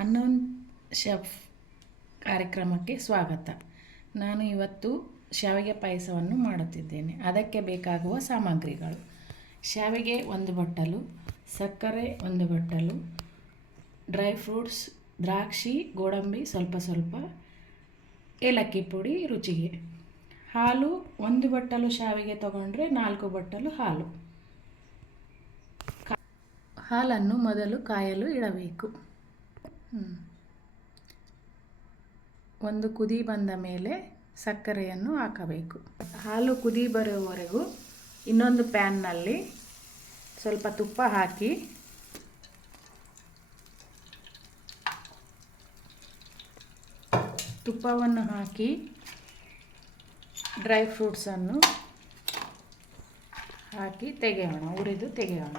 ಅನ್ನೊಂದು ಶೆಫ್ ಕಾರ್ಯಕ್ರಮಕ್ಕೆ ಸ್ವಾಗತ. ನಾನು ಇವತ್ತು ಶಾವಿಗೆ ಪಾಯಸವನ್ನು ಮಾಡುತ್ತಿದ್ದೇನೆ. ಅದಕ್ಕೆ ಬೇಕಾಗುವ ಸಾಮಗ್ರಿಗಳು: ಶಾವಿಗೆ 1 ಬಟ್ಟಲು, ಸಕ್ಕರೆ 1 ಬಟ್ಟಲು, ಡ್ರೈ ಫ್ರೂಟ್ಸ್ ದ್ರಾಕ್ಷಿ, ಗೋಡಂಬಿ ಸ್ವಲ್ಪ, ಏಲಕ್ಕಿ ಪುಡಿ ರುಚಿಗೆ, ಹಾಲು 1 ಬಟ್ಟಲು ಶಾವಿಗೆ ತಗೊಂಡ್ರೆ 4 ಬಟ್ಟಲು ಹಾಲು. ಹಾಲನ್ನು ಮೊದಲು ಕಾಯಲು ಇಡಬೇಕು. ಒಂದು ಕುದಿ ಬಂದ ಮೇಲೆ ಸಕ್ಕರೆಯನ್ನು ಹಾಕಬೇಕು. ಹಾಲು ಕುದಿ ಬರುವವರೆಗೂ ಇನ್ನೊಂದು ಪ್ಯಾನ್ನಲ್ಲಿ ಸ್ವಲ್ಪ ತುಪ್ಪ ಹಾಕಿ ತುಪ್ಪವನ್ನು ಹಾಕಿ ಡ್ರೈ ಫ್ರೂಟ್ಸನ್ನು ಹಾಕಿ ತೆಗೆಯೋಣ, ಹುರಿದು ತೆಗೆಯೋಣ.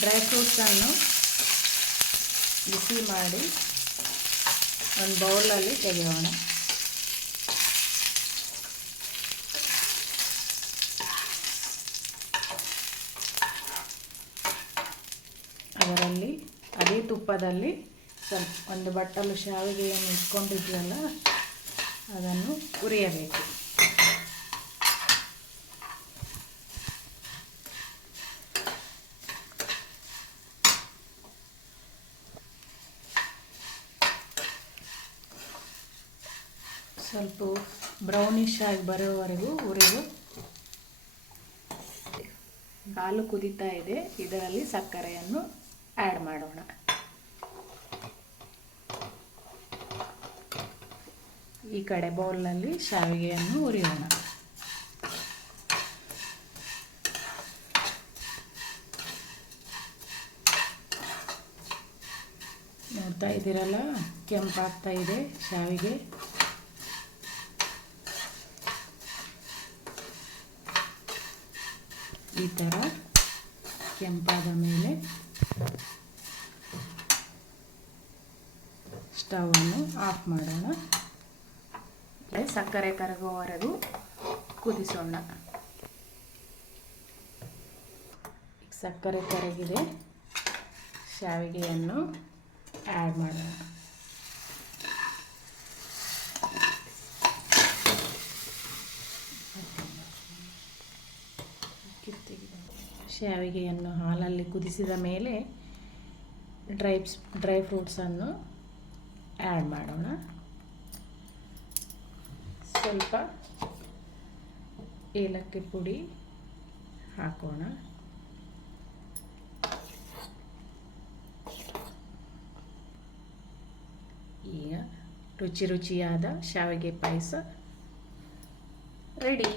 ಡ್ರೈ ಫ್ರೂಟ್ಸನ್ನು ಬಿಸಿ ಮಾಡಿ ಒಂದು ಬೌಲಲ್ಲಿ ತೆಗೆಯೋಣ. ಅದರಲ್ಲಿ ಅದೇ ತುಪ್ಪದಲ್ಲಿ ಸ್ವಲ್ಪ 1 ಬಟ್ಟಲು ಶಾವಿಗೆಯನ್ನು ಇಟ್ಕೊಂಡಿದ್ವಲ್ಲ ಅದನ್ನು ಹುರಿಯಬೇಕು. ಸ್ವಲ್ಪ ಬ್ರೌನಿಷ್ ಆಗಿ ಬರೋವರೆಗೂ ಹುರಿದು. ಹಾಲು ಕುದೀತಾ ಇದೆ, ಇದರಲ್ಲಿ ಸಕ್ಕರೆಯನ್ನು ಆ್ಯಡ್ ಮಾಡೋಣ. ಈ ಕಡೆ ಬೌಲ್ನಲ್ಲಿ ಶಾವಿಗೆಯನ್ನು ಹುರಿಯೋಣ. ನೋಡ್ತಾ ಇದ್ದೀರಲ್ಲ, ಕೆಂಪಾಗ್ತಾ ಇದೆ ಶಾವಿಗೆ. ಈ ಥರ ಕೆಂಪಾದ ಮೇಲೆ ಸ್ಟವನ್ನು ಆಫ್ ಮಾಡೋಣ. ಸಕ್ಕರೆ ಕರಗುವವರೆಗೂ ಕುದಿಸೋಣ. ಸಕ್ಕರೆ ಕರಗಿದೆ, ಶಾವಿಗೆಯನ್ನು ಆ್ಯಡ್ ಮಾಡೋಣ. ಶಾವಿಗೆಯನ್ನು ಹಾಲಲ್ಲಿ ಕುದಿಸಿದ ಮೇಲೆ ಡ್ರೈ ಫ್ರೂಟ್ಸನ್ನು ಆ್ಯಡ್ ಮಾಡೋಣ. ಸ್ವಲ್ಪ ಏಲಕ್ಕಿ ಪುಡಿ ಹಾಕೋಣ. ಈಗ ರುಚಿಯಾದ ಶಾವಿಗೆ ಪಾಯಸ ರೆಡಿ.